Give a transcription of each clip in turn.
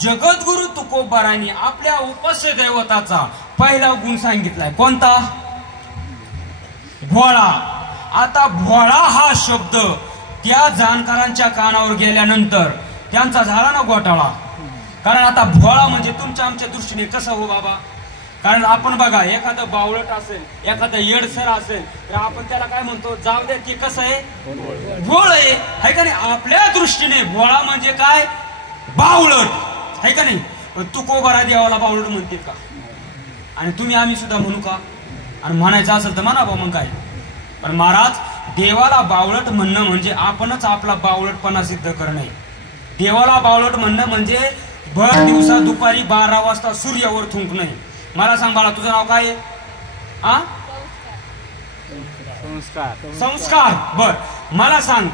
जगद्गुरु तुकोबारांनी आपल्या उपास्य दैवताचा पहिला गुण सांगितलाय, कोणता? भोळा. आता भोळा हा शब्द त्या जाणकारांच्या कानावर गेल्यानंतर त्यांचा झाला ना घोटाळा. कारण आता भोळा म्हणजे तुमच्या आमच्या दृष्टीने कसं हो बाबा? कारण आपण बघा, एखादं बावळट असेल, एखादं येडसर असेल, तर आपण त्याला काय म्हणतो? जाऊ दे, की कसं आहे? भोळ आहे का नाही? आपल्या दृष्टीने भोळा म्हणजे काय? बावळट आहे का नाही? पण तुकोबारा देवाला बावळट म्हणते का? आणि तुम्ही आम्ही सुद्धा म्हणू का? आणि म्हणायचं असेल तर म्हणा बा, मग काय. पण महाराज, देवाला बावळट म्हणणं म्हणजे आपणच आपला बावळटपणा सिद्ध करणे. देवाला बावळट म्हणणं म्हणजे भर दिवसा दुपारी 12 वाजता सूर्यावर थुंकणे. मला सांग बाळा, तुझं नाव काय आहे? संस्कार. बर, मला सांग,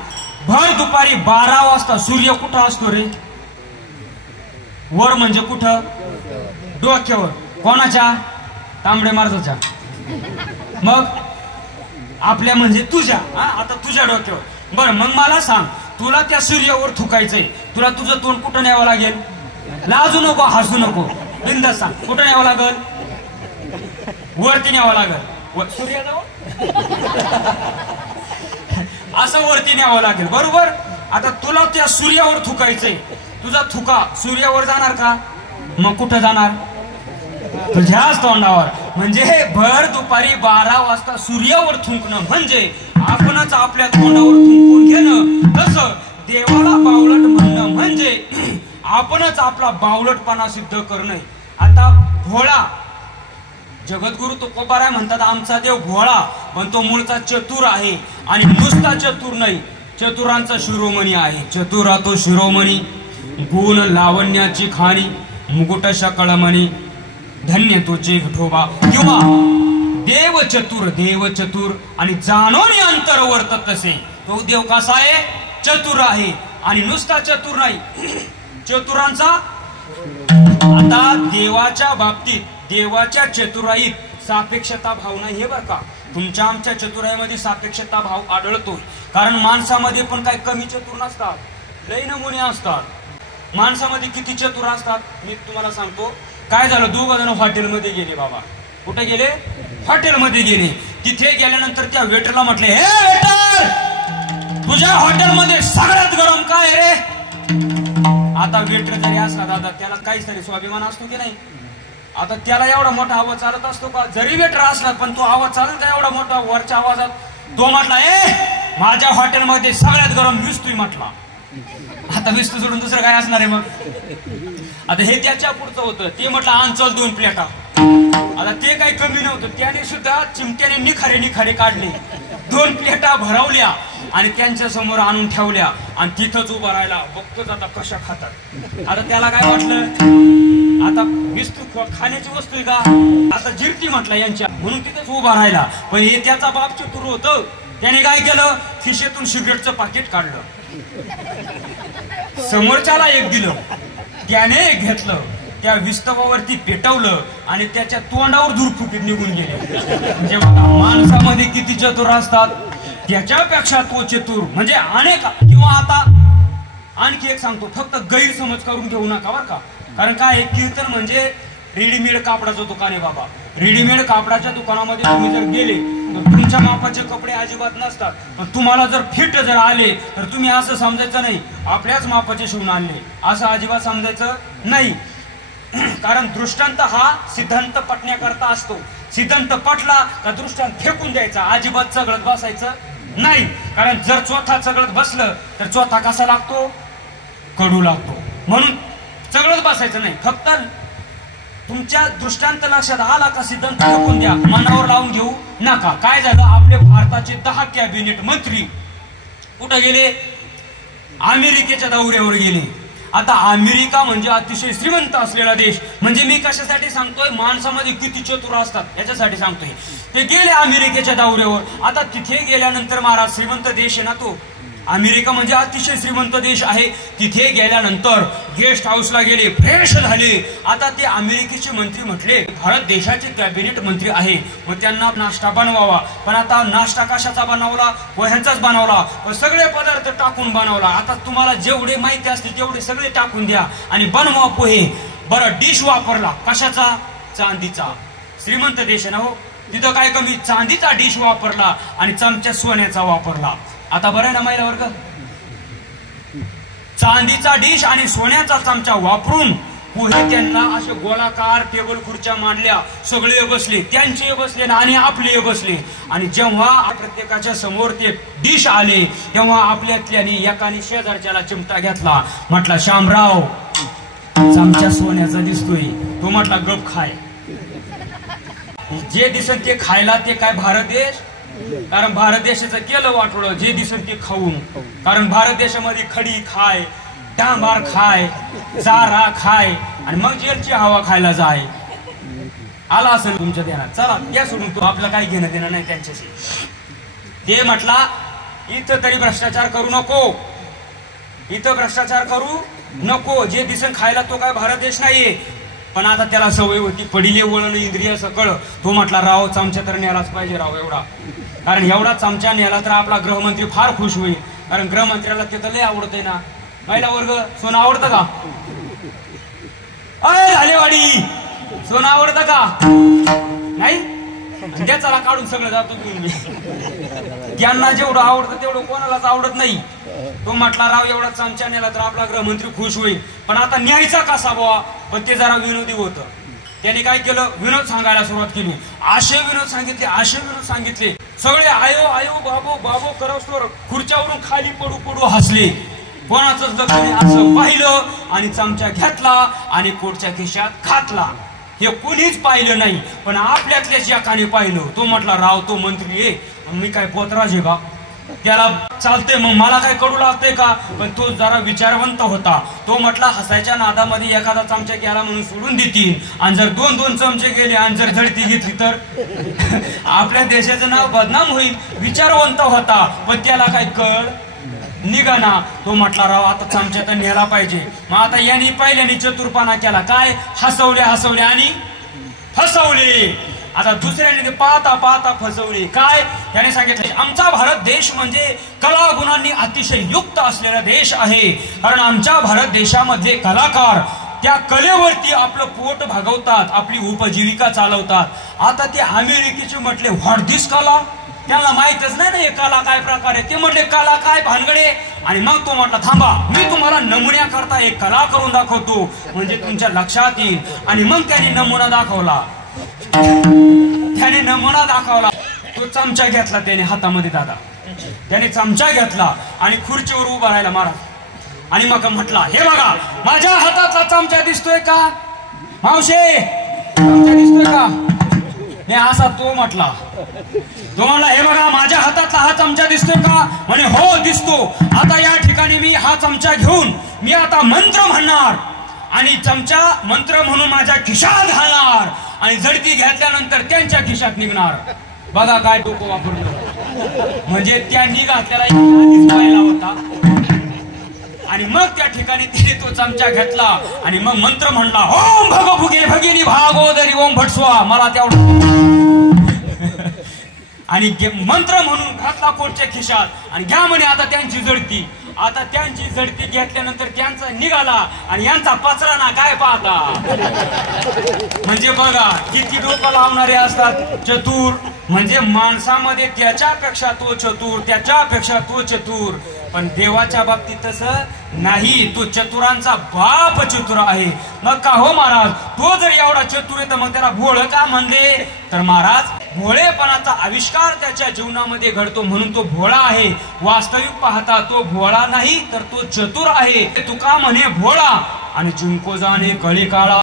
भर दुपारी 12 वाजता सूर्य कुठं असतो रे? वर म्हणजे कुठं? डोक्यावर. कोणाच्या? तांबडे महाराजाच्या. मग आपल्या म्हणजे तुझ्या. आता तुझ्या डोक्यावर. बरं, मग मला सांग, तुला त्या सूर्यावर थुकायचंय, तुला तुझं तोंड कुठं न्यावं लागेल? लाजू नको, हसू नको, बिंदास सांग, कुठं न्यावं लागल? वरती न्यावं लागल. सूर्याजवळ असं वरती न्यावं लागेल, बरोबर? आता तुला त्या सूर्यावर थुकायचंय, तुझा थुका सूर्यावर जाणार का? मग कुठं जाणार? तुझ्याच तोंडावर. म्हणजे भर दुपारी 12 वाजता सूर्यावर थुंकणं म्हणजे आपणच आपल्या तोंडावर थुंकून घेणं. तसं देवाला बावळट म्हणणं म्हणजे आपणच आपला बावळटपणा सिद्ध करणं. आता भोळा, जगद्गुरु तुकोबाराय म्हणतात आमचा देव भोळा, पण तो मूळचा चतुर आहे. आणि नुसता चतुर नाही, चतुरांचा शिरोमणी आहे. चतुरा तो शिरोमणी, गुण लावण्याची खाणी, मुकुट शकळमणी, धन्य तोचे विठोबा. किंवा देव चतुर, देव चतुर आणि जाणोनी अंतर वर्तत तसे. तो देव कसा आहे? चतुर आहे. आणि नुसता चतुर नाही, चतुरांचा. आता देवाच्या बाबतीत, देवाच्या चतुराईत सापेक्षता भाव नाही, हे बरं का. तुमच्या आमच्या चतुराईमध्ये सापेक्षता भाव आढळतो. कारण माणसामध्ये पण काही कमी चतुर नसतात, लई नमुने असतात. माणसामध्ये किती चतुर असतात मी तुम्हाला सांगतो. काय झालं, 2 जण हॉटेलमध्ये गेले बाबा. कुठे गेले? हॉटेलमध्ये गेले. तिथे गेल्यानंतर त्या वेटरला म्हटले, हे वेटर, तुझ्या हॉटेलमध्ये सगळ्यात गरम काय रे? आता वेटर जरी असला दादा, त्याला काहीतरी स्वाभिमान असतो की नाही? आता त्याला एवढा मोठा आवाज चालत असतो का? जरी वेटर असला पण तो आवाज चालत का एवढा मोठा वरच्या आवाजात? तो म्हटला, माझ्या हॉटेलमध्ये सगळ्यात गरम विस्तू म्हटला. आता विस्तू सोडून दुसरं काय असणार आहे मग? आता हे त्याच्या पुढचं होतं. ते म्हटलं, आण 2 प्लेटा. आता ते काही कमी नव्हतं, त्याने सुद्धा चिमट्याने निखारे काढले, 2 प्लेटा भरवल्या आणि त्यांच्या समोर आणून ठेवल्या. आणि तिथंच उभा राहिला, बघतोच आता कशा खातात. आता त्याला काय वाटलं, आता विस्तू खाण्याची वस्तू आहे का? आता जिरती म्हटलं यांच्या, म्हणून तिथंच उभा राहिला. पण हे त्याचा बाप चतुर होतं. त्याने काय केलं, खिशेतून सिगरेटचं पाकिट काढलं, समोरच्याला एक दिलं, त्याने एक घेतलं, त्या विस्तवावरती पेटवलं आणि त्याच्या तोंडावर धूरफुटीत निघून गेले. म्हणजे माणसामध्ये किती चतुर असतात, त्याच्यापेक्षा तो चतुर म्हणजे अनेक. किंवा आता आणखी एक सांगतो, फक्त गैरसमज करून घेऊ नका बरं का. कारण काय, कीर्तन म्हणजे रेडीमेड कापडाचं दुकान आहे बाबा. रेडीमेड कापडाच्या दुकानामध्ये तुम्ही जर गेले तर तुमच्या मापाचे कपडे अजिबात नसतात. पण तुम्हाला जर फिट जर आले तर तुम्ही असं समजायचं नाही आपल्याच मापाचे शिवून आणले, असं अजिबात समजायचं नाही. कारण दृष्टांत हा सिद्धांत पटण्याकरता असतो. सिद्धांत पटला का दृष्टांत फेकून द्यायचा, अजिबात चघळत बसायचं नाही. कारण जर चौथा चघळत बसलं तर चौथा कसा लागतो? कडू लागतो. म्हणून चघळत बसायचं नाही. फक्त तुमच्या दृष्टांत लक्षात आला का सिद्धांत फेकून द्या, मनावर लावून घेऊ नका. काय झालं, आपले भारताचे 10 कॅबिनेट मंत्री कुठे गेले? अमेरिकेच्या दौऱ्यावर गेले. आता अमेरिका म्हणजे अतिशय श्रीमंत असलेला देश. म्हणजे मी कशासाठी सांगतोय, माणसामध्ये किती चतुर असतात याच्यासाठी सांगतोय. ते गेले अमेरिकेच्या दौऱ्यावर. आता तिथे गेल्यानंतर महाराज, श्रीमंत देश आहे ना तो, अमेरिका म्हणजे अतिशय श्रीमंत देश आहे. तिथे गेल्यानंतर गेस्ट हाऊसला गेले, फ्रेश झाले. आता ते अमेरिकेचे मंत्री म्हटले भारत देशाचे कॅबिनेट मंत्री आहे, मग त्यांना नाश्ता बनवावा. पण आता नाश्ता कशाचा बनवला? पोह्यांचाच बनवला. सगळे पदार्थ टाकून बनवला. आता तुम्हाला जेवढे माहिती असतील तेवढे सगळे टाकून द्या आणि बनवा पोहे. बरं, डिश वापरला कशाचा? चांदीचा. श्रीमंत देश आहे ना हो, तिथं काय कमी? चांदीचा डिश वापरला आणि चमचा सोन्याचा वापरला. आता बरं आहे ना महिला वर्ग? चांदीचा डिश आणि सोन्याचा चमचा वापरून पोहे त्यांना असे गोलाकार टेबल खुर्च्या मांडल्या. सगळे बसले, त्यांचे बसले आणि आपले बसले. आणि जेव्हा प्रत्येकाच्या समोर ते डिश आले तेव्हा आपल्यातल्याने एकाने शेजारच्याला चिमटा घेतला. म्हटला, शामराव चमचा सोन्याचा दिसतोय. तो म्हटला, गप खाय. जे दिसत ते खायला ते काय भारत देश? कारण भारत देशाचं केलं वाटोळं. जे दिसत ते खाऊन. कारण भारत देशामध्ये खडी खाय, डांबार खाय, चारा खाय आणि मग जेलची हवा खायला जाय. आला असेल तुमच्या ध्यानात. चला या सोडून, तो आपलं काही घेणं देणं नाही त्यांच्याशी. ते म्हटला, इथं तरी भ्रष्टाचार करू नको, इथं भ्रष्टाचार करू नको. जे दिसन खायला तो काय भारत देश नाहीये. पण आता त्याला सवय होती, पडिले वळण इंद्रिय सकळ. तो म्हटला, राव चमचा तर न्यायलाच पाहिजे राव एवढा. कारण एवढा चमचा न्यायला तर आपला गृहमंत्री फार खुश होईल. कारण गृहमंत्र्याला ते तर लय आवडत आहे ना. महिला वर्ग, सोनं आवडतं का? अय झालेवाडी, सोनं आवडतं का? नाही. त्याला काढून सगळं जातो तुम्ही. ज्यांना जेवढं आवडतं तेवढं कोणालाच आवडत नाही. तो म्हटला, राव एवढा चमचा नेला तर आपला गृहमंत्री खुश होईल. पण आता न्यायचा कसा बुवा? पण ते जरा विनोदी होतं. त्याने काय केलं? विनोद सांगायला सुरुवात केली. असे विनोद सांगितले, असे विनोद सांगितले. सगळे आयो आयो बाबो बाबो करवस्तोर खुर्च्यावरून खाली पडू पडू हसले. कोणाच लक्ष नाही असं पाहिलं आणि चमचा घेतला आणि कोटच्या खिशात घातला. हे कुणीच पाहिलं नाही, पण आपल्यातल्याच एकाने पाहिलं. तो म्हटला, राव तो मंत्री आहे, मी काय पोतराज आहे का? त्याला चालतंय, मग मला काय कडू लागतंय का? पण तो जरा विचारवंत होता. तो म्हटला, हसायच्या नादामध्ये एखादा चमचा गेला म्हणून सोडून देतील, आणि जर दोन दोन चमचे गेले आणि जर झडती घेतली तर आपल्या देशाचं नाव बदनाम होईल. विचारवंत होता, पण त्याला काय कळ निघाना. तो म्हटला, राव आता चमचा तर नेला पाहिजे. मग आता यांनी पहिल्याने चतुरपणा केला. काय? हसवले हसवले आणि फसवले. आता दुसऱ्याने ते पाहता पाहता फसवले. काय? त्याने सांगितले, आमचा भारत देश म्हणजे कला गुणांनी अतिशय युक्त असलेला देश आहे. कारण आमच्या भारत देशामधले कलाकार त्या कलेवरती आपलं पोट भागवतात, आपली उपजीविका चालवतात. आता ते अमेरिकेचे म्हटले, व्हॉट दिस कला? त्यांना माहितच नाही ना हे कला काय प्रकार आहे. ते म्हटले, कला काय भानगडे? आणि मग तो म्हटला, थांबा, मी तुम्हाला नमुन्याकरता एक कला करून दाखवतो, म्हणजे तुमच्या लक्षात येईल. आणि मग त्याने नमुना दाखवला. त्याने नमुना दाखवला. तो चमचा घेतला त्याने हातामध्ये. दादा त्याने चमचा घेतला आणि खुर्चीवर उभा राहिला महाराज. आणि मग म्हटला, हे बघा माझ्या हातातला चमचा दिसतोय का मावशे? चमचा दिसतोय का? हे असा तो म्हटला. तो म्हणला, हे बघा माझ्या हातातला हा चमचा दिसतोय का? म्हणे, हो दिसतो. आता या ठिकाणी मी हा चमचा घेऊन मी आता मंत्र म्हणणार आणि चमचा मंत्र म्हणून माझ्या खिशात घालणार आणि झडती घेतल्यानंतर त्यांच्या खिशात निघणार. बघा काय डोकं वापरलं. म्हणजे त्यांनी घातलेला आधीच पाहिला होता. आणि मग त्या ठिकाणी तिने तो चमचा घेतला आणि मग मंत्र म्हणला, ओम भग भुगे भगिनी भागोदरी ओम भटस्वा. मला तेवढं आणि मंत्र म्हणून घातला कोटच्या खिशात आणि घ्या म्हणे आता त्यांची जडती. आता त्यांची जडती घेतल्यानंतर त्यांचा निघाला आणि यांचा पचरा ना काय पाहता. म्हणजे बघा किती डोकं लावणारे असतात चतुर. म्हणजे माणसामध्ये त्याच्यापेक्षा तो चतुर, त्याच्यापेक्षा तो चतुर. पण देवाच्या बाबतीत तसं नाही. तो चतुरांचा बाप चतुर आहे. मग का हो महाराज, तो जर एवढा चतुर आहे तर मग त्याला भोळ का म्हणले? तर महाराज भोळेपणाचा आविष्कार त्याच्या जीवनामध्ये घडतो म्हणून तो भोळा आहे. वास्तविक पाहता तो भोळा नाही तर तो चतुर आहे. तुका म्हणे भोळा आणि जिंको जाणे कळी काळा.